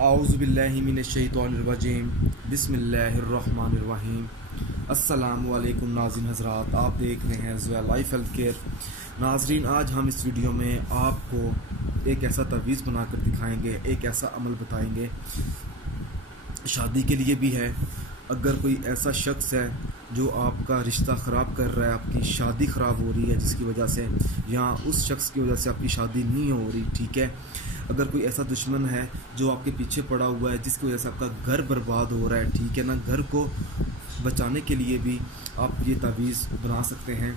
आऊज़ुबिल्लाहि मिनश्शैतानिर्रजीम बिस्मिल्लाहिर्रहमानिर्रहीम। अस्सलामु अलैकुम नाज़रीन हज़रात, आप देख रहे हैं ज़ुया लाइफ हेल्थ केयर। नाज़रीन, आज हम इस वीडियो में आपको एक ऐसा तवीज़ बनाकर दिखाएंगे, एक ऐसा अमल बताएंगे, शादी के लिए भी है। अगर कोई ऐसा शख्स है जो आपका रिश्ता ख़राब कर रहा है, आपकी शादी ख़राब हो रही है जिसकी वजह से, या उस शख्स की वजह से आपकी शादी नहीं हो रही, ठीक है। अगर कोई ऐसा दुश्मन है जो आपके पीछे पड़ा हुआ है जिसकी वजह से आपका घर बर्बाद हो रहा है, ठीक है ना, घर को बचाने के लिए भी आप ये तावीज़ बना सकते हैं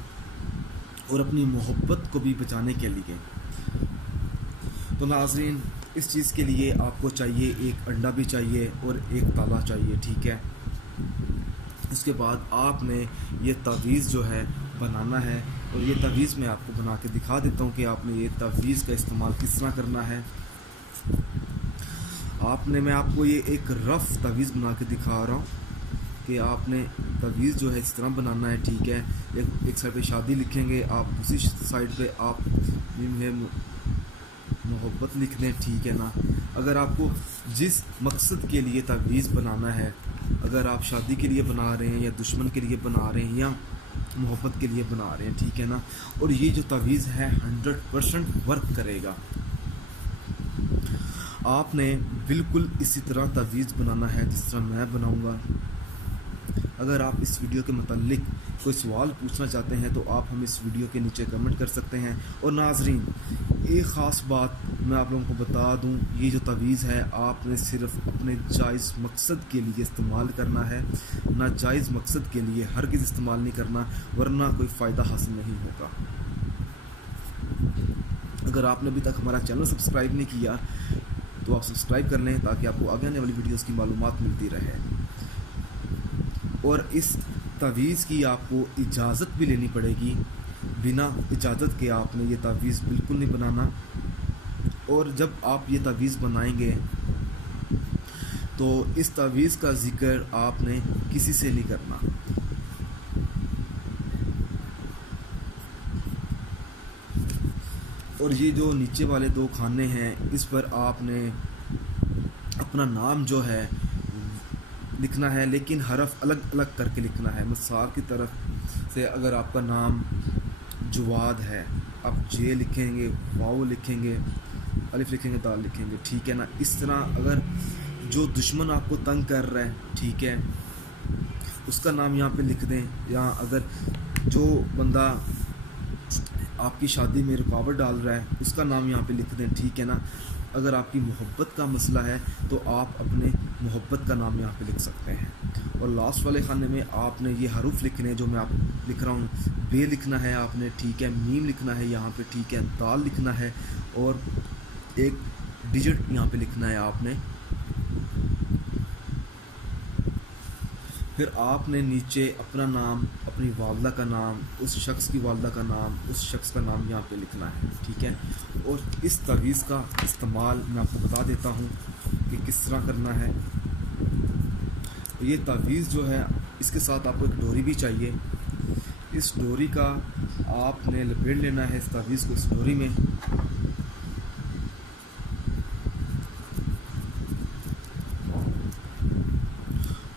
और अपनी मोहब्बत को भी बचाने के लिए। तो नाज़रीन, इस चीज़ के लिए आपको चाहिए, एक अंडा भी चाहिए और एक ताला चाहिए, ठीक है। उसके बाद आपने ये तावीज़ जो है बनाना है, और ये तावीज़ मैं आपको बना के दिखा देता हूँ कि आपने ये तावीज़ का इस्तेमाल किस तरह करना है। मैं आपको ये एक रफ़ तावीज़ बना के दिखा रहा हूँ कि आपने तावीज़ जो है इस तरह बनाना है, ठीक है। एक साइड पे शादी लिखेंगे आप, दूसरी साइड पे आप मोहब्बत लिख दें, ठीक है ना। अगर आपको जिस मकसद के लिए तावीज़ बनाना है, अगर आप शादी के लिए बना रहे हैं या दुश्मन के लिए बना रहे हैं या मोहब्बत के लिए बना रहे हैं, ठीक है ना, और ये जो तावीज़ है 100% वर्क करेगा। आपने बिल्कुल इसी तरह तावीज़ बनाना है जिस तरह मैं बनाऊंगा। अगर आप इस वीडियो के मतलब कोई सवाल पूछना चाहते हैं तो आप हम इस वीडियो के नीचे कमेंट कर सकते हैं। और नाजरीन, एक ख़ास बात मैं आप लोगों को बता दूं, ये जो तावीज़ है आपने सिर्फ अपने जायज़ मकसद के लिए इस्तेमाल करना है, नाजायज़ मकसद के लिए हरगिज़ इस्तेमाल नहीं करना, वरना कोई फ़ायदा हासिल नहीं होगा। अगर आपने अभी तक हमारा चैनल सब्सक्राइब नहीं किया तो आप सब्सक्राइब कर लें ताकि आपको आगे आने वाली वीडियोस की मालूमात मिलती रहे। और इस तावीज़ की आपको इजाज़त भी लेनी पड़ेगी, बिना इजाज़त के आपने ये तावीज़ बिल्कुल नहीं बनाना। और जब आप ये तावीज़ बनाएंगे तो इस तावीज़ का ज़िक्र आपने किसी से नहीं करना। और ये जो नीचे वाले दो खाने हैं, इस पर आपने अपना नाम जो है लिखना है, लेकिन हरफ अलग अलग करके लिखना है। मिसाल की तरफ से अगर आपका नाम जवाद है, आप जे लिखेंगे, वाव लिखेंगे, अलिफ लिखेंगे, दाल लिखेंगे, ठीक है ना। इस तरह अगर जो दुश्मन आपको तंग कर रहा है, ठीक है, उसका नाम यहाँ पे लिख दें, या अगर जो बंदा आपकी शादी में रुकावट डाल रहा है उसका नाम यहाँ पे लिख दें, ठीक है ना। अगर आपकी मोहब्बत का मसला है तो आप अपने मोहब्बत का नाम यहाँ पे लिख सकते हैं। और लास्ट वाले खाने में आपने ये हरूफ लिखने हैं जो मैं आप लिख रहा हूँ। बे लिखना है आपने, ठीक है, मीम लिखना है यहाँ पे, ठीक है, दाल लिखना है, और एक डिजिट यहाँ पे लिखना है आपने। फिर आपने नीचे अपना नाम, अपनी वालदा का नाम, उस शख्स की वालदा का नाम, उस शख्स का नाम यहाँ पे लिखना है, ठीक है। और इस तावीज़ का इस्तेमाल मैं आपको बता देता हूँ कि किस तरह करना है। ये तावीज़ जो है इसके साथ आपको एक डोरी भी चाहिए। इस डोरी का आपने लपेट लेना है इस तावीज़ को इस डोरी में।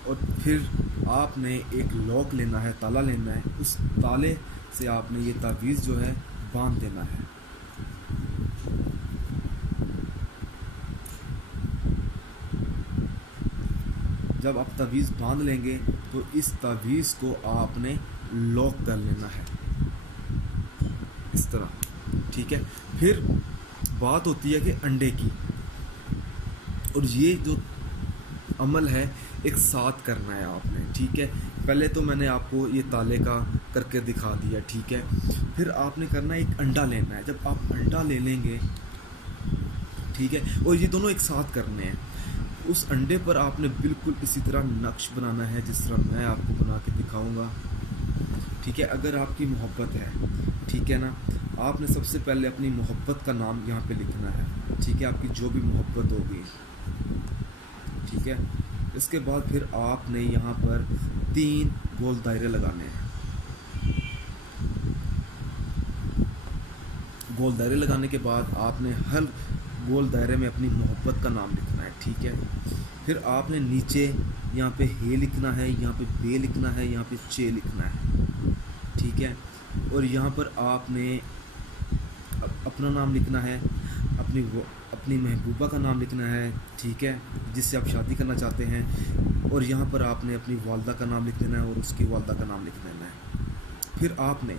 और फिर आपने एक लॉक लेना है, ताला लेना है, उस ताले से आपने ये तावीज़ जो है बांध देना है। जब आप तावीज़ बांध लेंगे तो इस तावीज़ को आपने लॉक कर लेना है इस तरह, ठीक है। फिर बात होती है कि अंडे की, और ये जो अमल है एक साथ करना है आपने, ठीक है। पहले तो मैंने आपको ये ताले का करके दिखा दिया, ठीक है। फिर आपने करना है, एक अंडा लेना है। जब आप अंडा ले लेंगे, ठीक है, और ये दोनों एक साथ करने हैं, उस अंडे पर आपने बिल्कुल इसी तरह नक्श बनाना है जिस तरह मैं आपको बना के दिखाऊंगा, ठीक है। अगर आपकी मोहब्बत है, ठीक है ना, आपने सबसे पहले अपनी मोहब्बत का नाम यहाँ पे लिखना है, ठीक है, आपकी जो भी मोहब्बत होगी, ठीक है। इसके बाद फिर आपने यहाँ पर 3 गोल दायरे लगाने हैं। गोल दायरे लगाने के बाद आपने हर गोल दायरे में अपनी मोहब्बत का नाम लिखना है, ठीक है। फिर आपने नीचे यहाँ पे हे लिखना है, यहाँ पे बे लिखना है, यहाँ पे चे लिखना है, ठीक है। और यहाँ पर आपने अपना नाम लिखना है, अपनी महबूबा का नाम लिखना है, ठीक है, जिससे आप शादी करना चाहते हैं। और यहाँ पर आपने अपनी वालदा का नाम लिख देना है और उसकी वालदा का नाम लिख देना है। फिर आपने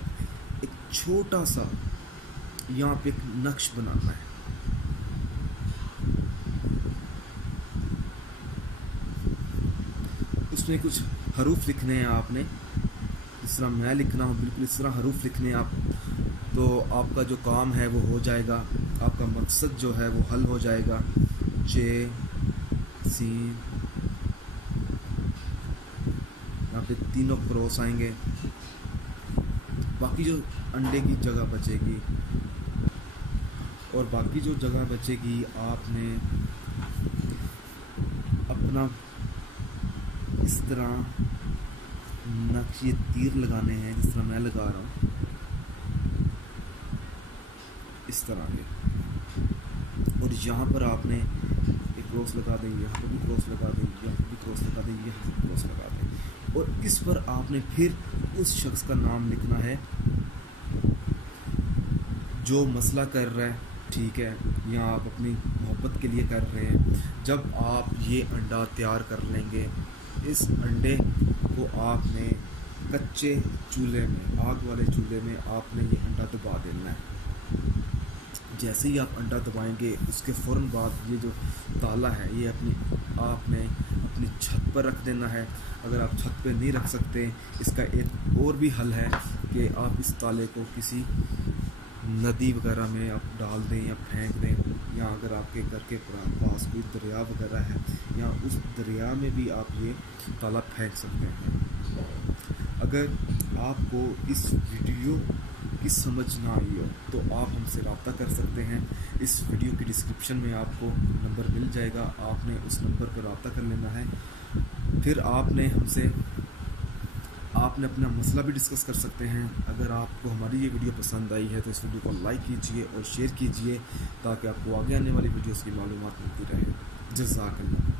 एक छोटा सा यहाँ पे एक नक्श बनाना है। उसमें कुछ हरूफ लिखने हैं आपने, जिस तरह मैं लिखना हो बिल्कुल इस तरह हरूफ लिखने हैं आप, तो आपका जो काम है वो हो जाएगा, आपका मकसद जो है वो हल हो जाएगा। जे सी, यहाँ पे तीनों क्रॉस आएंगे। बाकी जो अंडे की जगह बचेगी और बाकी जो जगह बचेगी आपने अपना इस तरह नक्शे तीर लगाने हैं, जिस तरह मैं लगा रहा हूँ, इस तरह के। और यहाँ पर आपने एक क्रॉस लगा देंगे, यहाँ पर भी क्रॉस लगा देंगे, यहाँ पर भी क्रॉस लगा देंगे, यहाँ पर क्रॉस लगा देंगे। और इस पर आपने फिर उस शख्स का नाम लिखना है जो मसला कर रहा है, ठीक है, या आप अपनी मोहब्बत के लिए कर रहे हैं। जब आप ये अंडा तैयार कर लेंगे, इस अंडे को आपने कच्चे चूल्हे में, आग वाले चूल्हे में आपने ये अंडा दबा देना है। जैसे ही आप अंडा दबाएंगे उसके फ़ौरन बाद ये जो ताला है ये आपने अपनी छत पर रख देना है। अगर आप छत पर नहीं रख सकते, इसका एक और भी हल है कि आप इस ताले को किसी नदी वगैरह में आप डाल दें या फेंक दें, या अगर आपके घर के पास कोई दरिया वगैरह है या उस दरिया में भी आप ये ताला फेंक सकते हैं। अगर आपको इस वीडियो की समझ ना आई हो तो आप हमसे रब्ता कर सकते हैं। इस वीडियो की डिस्क्रिप्शन में आपको नंबर मिल जाएगा, आपने उस नंबर पर रब्ता कर लेना है। फिर आपने अपना मसला भी डिस्कस कर सकते हैं। अगर आपको हमारी ये वीडियो पसंद आई है तो इस वीडियो को लाइक कीजिए और शेयर कीजिए ताकि आपको आगे आने वाली वीडियोस की मालूमात मिलती रहे। जज़ाकल्लाह।